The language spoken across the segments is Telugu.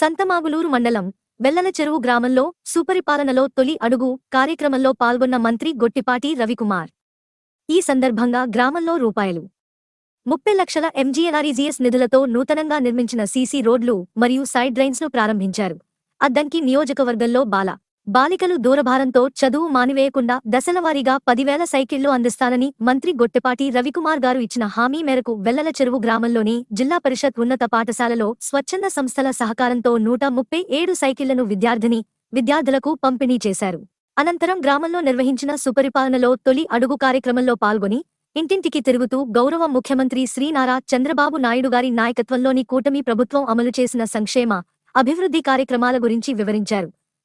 సంతమాగులూరు మండలం వెల్లన చెరువు గ్రామంలో సుపరిపాలనలో తొలి అడుగు కార్యక్రమంలో పాల్గొన్న మంత్రి గొట్టిపాటి రవికుమార్. ఈ సందర్భంగా గ్రామంలో రూపాయలు ముప్పై లక్షల ఎంజీఎన్ఆర్ఈజీఎస్ నిధులతో నూతనంగా నిర్మించిన సీసీ రోడ్లు మరియు సైడ్ డ్రైన్స్ను ప్రారంభించారు. అద్దంకి నియోజకవర్గంలో బాల బాలికలు దూరభారంతో చదువు మానివేయకుండా దశలవారీగా పదివేల సైకిళ్ళు అందిస్తానని మంత్రి గొట్టెపాటి రవికుమార్ గారు ఇచ్చిన హామీ మేరకు వెల్లల చెరువు గ్రామంలోని జిల్లా పరిషత్ ఉన్నత పాఠశాలలో స్వచ్ఛంద సంస్థల సహకారంతో నూట ముప్పై ఏడు సైకిళ్ళను విద్యార్థిని విద్యార్థులకు పంపిణీ చేశారు. అనంతరం గ్రామంలో నిర్వహించిన సుపరిపాలనలో తొలి అడుగు కార్యక్రమంలో పాల్గొని ఇంటింటికి తిరుగుతూ గౌరవ ముఖ్యమంత్రి శ్రీనారా చంద్రబాబు నాయుడు గారి నాయకత్వంలోని కూటమి ప్రభుత్వం అమలు చేసిన సంక్షేమ అభివృద్ధి కార్యక్రమాల గురించి వివరించారు.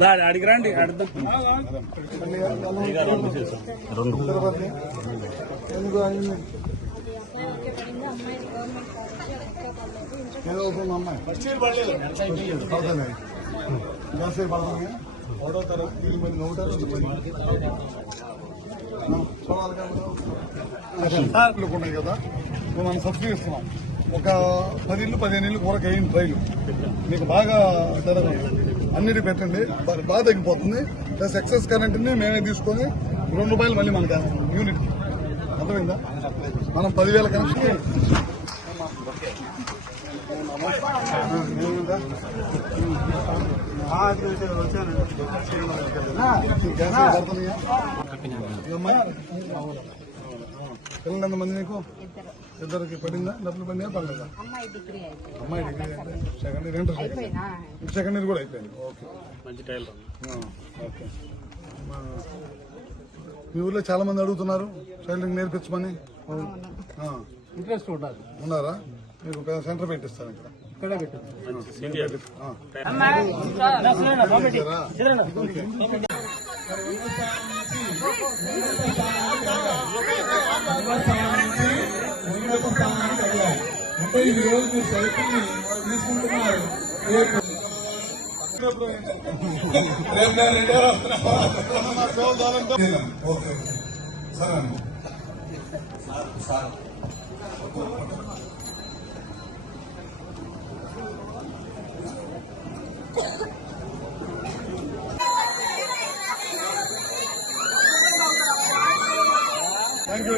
లారీ అడిగి రండి అడుగుతాం ఒకటో తరగతి ఈ మంది ఒకటో తరగతి చూడాలి కదా ఉన్నాయి కదా ఇప్పుడు మనం సబ్సిడీ ఇస్తున్నాం ఒక పది ఇల్లు పదిహేను ఇల్లు కూరకు అయ్యింది ట్రైలు మీకు బాగా అన్నిటి పెట్టండి బాగా తగ్గిపోతుంది. ప్లస్ ఎక్సెస్ కరెంట్ని మేమే తీసుకొని రెండు రూపాయలు మళ్ళీ మనకి యూనిట్ అర్థమైందా? మనం పదివేల కనెక్షన్ పిల్లలు ఎంతమంది నీకు? ఇద్దరికి పడిందా డబ్బులు పడినా పడలేదా అమ్మాయి డిగ్రీ అంటే second year inter second year second year కూడా అయిపోయింది ఓకే ఆ, ఓకే మా- ఊర్లో చాలా మంది అడుగుతున్నారు టైలరింగ్ నేర్పించమని ఇంట్రెస్ట్ ఉండాలి ఉన్నారా మీకు పెద్ద సెంటర్ పెట్టిస్తాను ఇక్కడ ఇక్కడే పెట్టిస్తాను అంటే ఈ రోజు మీరు తీసుకుంటున్నారు రేపు ఓకే సరే అండి థ్యాంక్ యూ